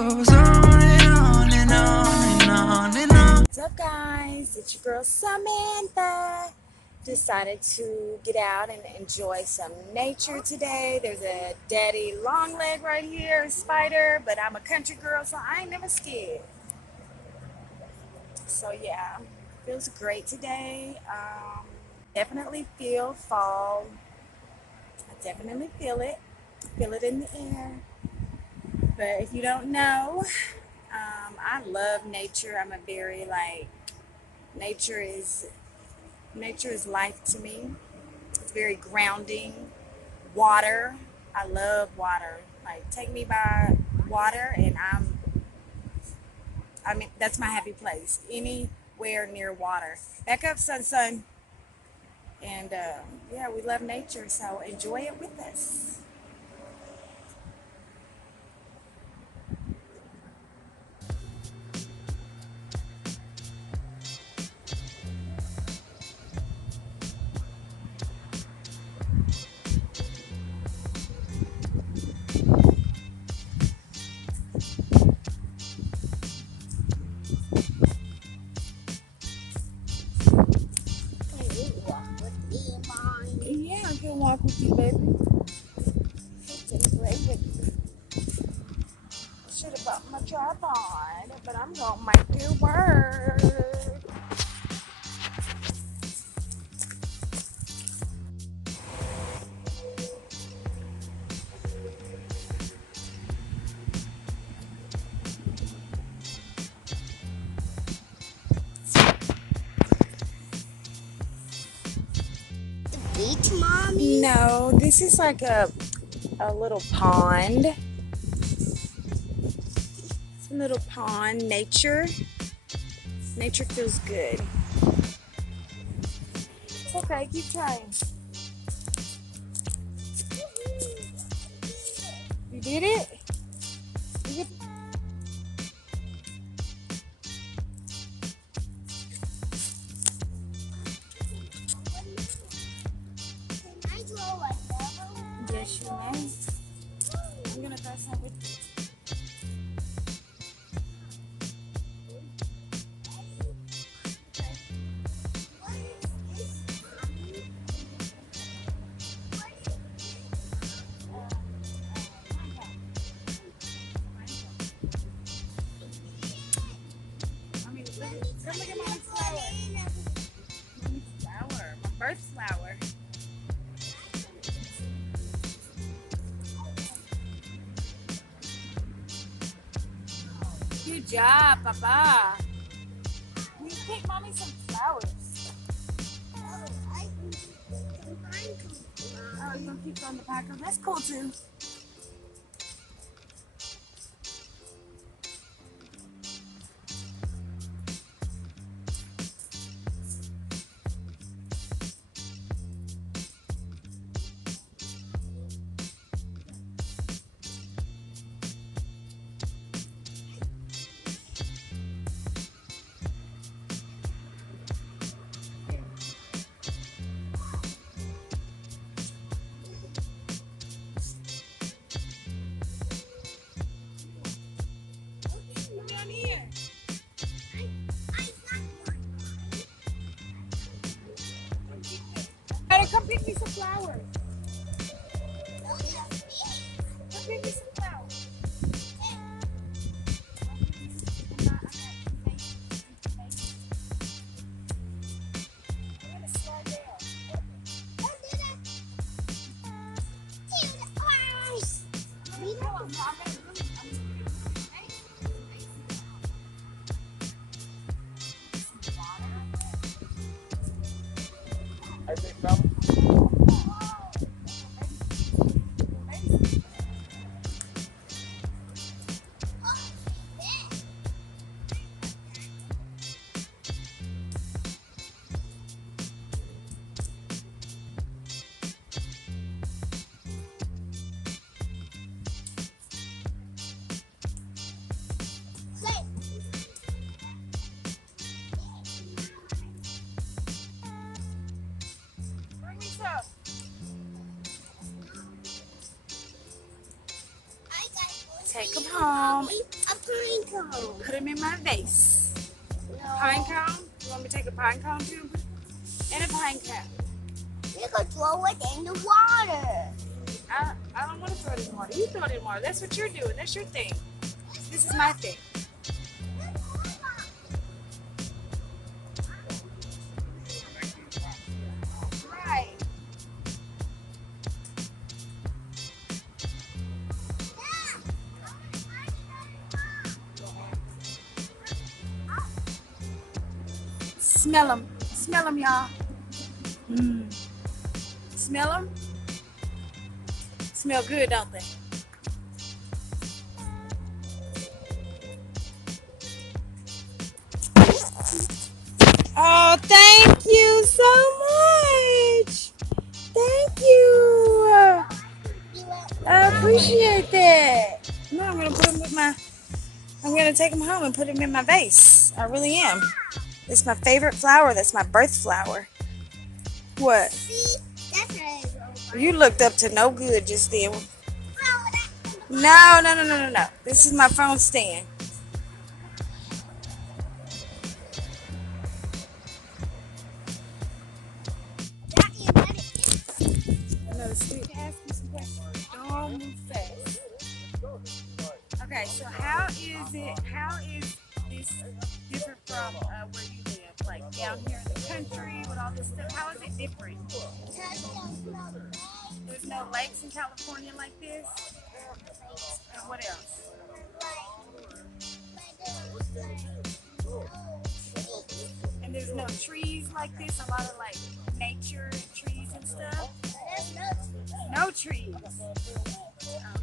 goes on and on and on and on and on. What's up, guys? It's your girl Samantha. Decided to get out and enjoy some nature today. There's a daddy long leg right here, a spider, but I'm a country girl, so I ain't never scared. So yeah, feels great today. Definitely feel fall. I definitely feel it. Feel it in the air. But if you don't know, I love nature. I'm a very nature is life to me. It's very grounding. Water, I love water. Like, take me by water and I mean, that's my happy place. Anywhere near water. Back up, son. And yeah, we love nature, so enjoy it with us. Yeah, I can walk with you, baby. Great with you. Should have bought my tripod, but I'm gonna make it work. Beach, mommy? No, this is like a little pond. It's a little pond. Nature feels good. It's okay, keep trying. You did it? You did- Can I throw another one? Yes, you may. I'm gonna throw some with you. I mean, come look at my flower. Mommy's flower. My birth flower. Good job, Papa. You pick mommy some flowers. Oh, you gonna keep throwing the packer? That's cool too. Down here. Better come pick me some flowers. Come pick me some flowers. I'm gonna slide down. Hey, big fella. Bring me some. Take them home. pine cone. Put them in my vase. Pine cone? You want me to take a pine cone too? And a pine cone. You could throw it in the water. I don't want to throw it in the water. You throw it in the water. That's what you're doing. That's your thing. This is my thing. Right. Smell them. Smell them, y'all. Smell them? Smell good, don't they? Oh, thank you so much. Thank you. I appreciate that. No, I'm gonna put them with I'm gonna take them home and put them in my vase. I really am. It's my favorite flower. That's my birth flower. What? See? That's right. You looked up to no good just then. No. This is my phone stand. Another sweet. Ask me some questions. Don't move fast. Okay, so how is this different from where you live? Like down here in the country with all this stuff? How is it different? There's no lakes in California like this? And what else? And there's no trees like this? A lot of like nature and trees and stuff? No trees.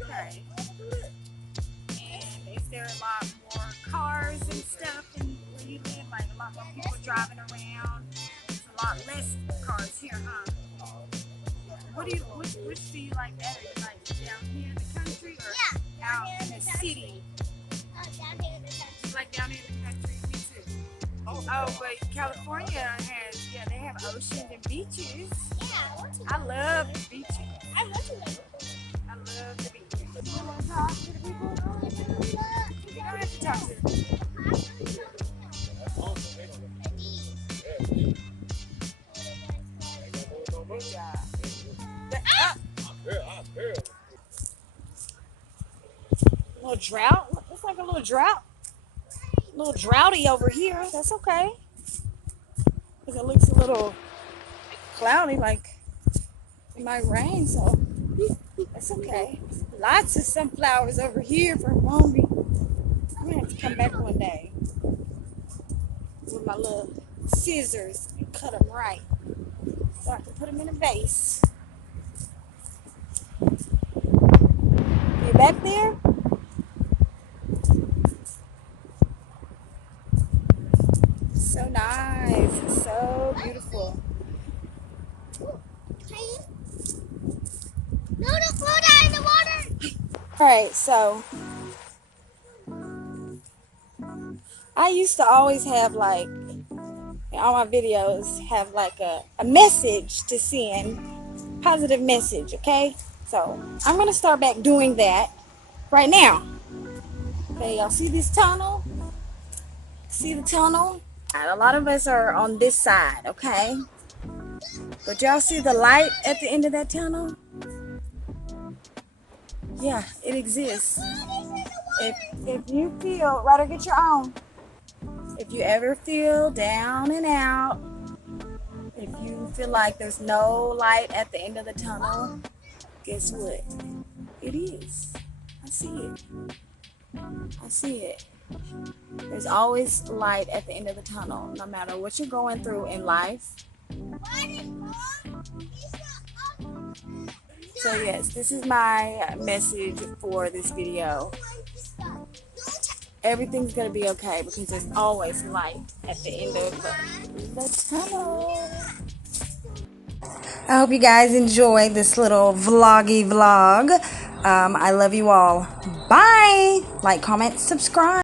Okay. And is there a lot more cars and stuff in where you live? Like a lot more people driving around? There's a lot less cars here, huh? Which do you like better? You like down here in the country or out in the city? Down here in the country. Like down here in the country, me too. Oh, but California they have oceans and beaches. Yeah, I want to. I love the beaches. I want to make I love the beaches. You want to talk to the people? You don't have to talk to them. Good job. Little drought? It's like a little drought. A little droughty over here. That's okay. Because it looks a little cloudy, like it might rain, so that's okay. Lots of sunflowers over here for Mombi. I'm going to have to come back one day with my little scissors and cut them right so I can put them in a vase. You back there? So nice. It's so beautiful. No, don't throw that in the water. Alright, so I used to always have like in all my videos have like a message to send, positive message, okay? So I'm gonna start back doing that right now. Okay, y'all see this tunnel? See the tunnel? A lot of us are on this side, okay? But y'all see the light at the end of that tunnel? Yeah, it exists. If you feel, Ryder, get your own. If you ever feel down and out, if you feel like there's no light at the end of the tunnel, guess what? It is. I see it. I see it. There's always light at the end of the tunnel, no matter what you're going through in life. So yes, this is my message for this video. Everything's gonna be okay because there's always light at the end of the tunnel. I hope you guys enjoyed this little vloggy vlog. I love you all. Bye. Like, comment, subscribe.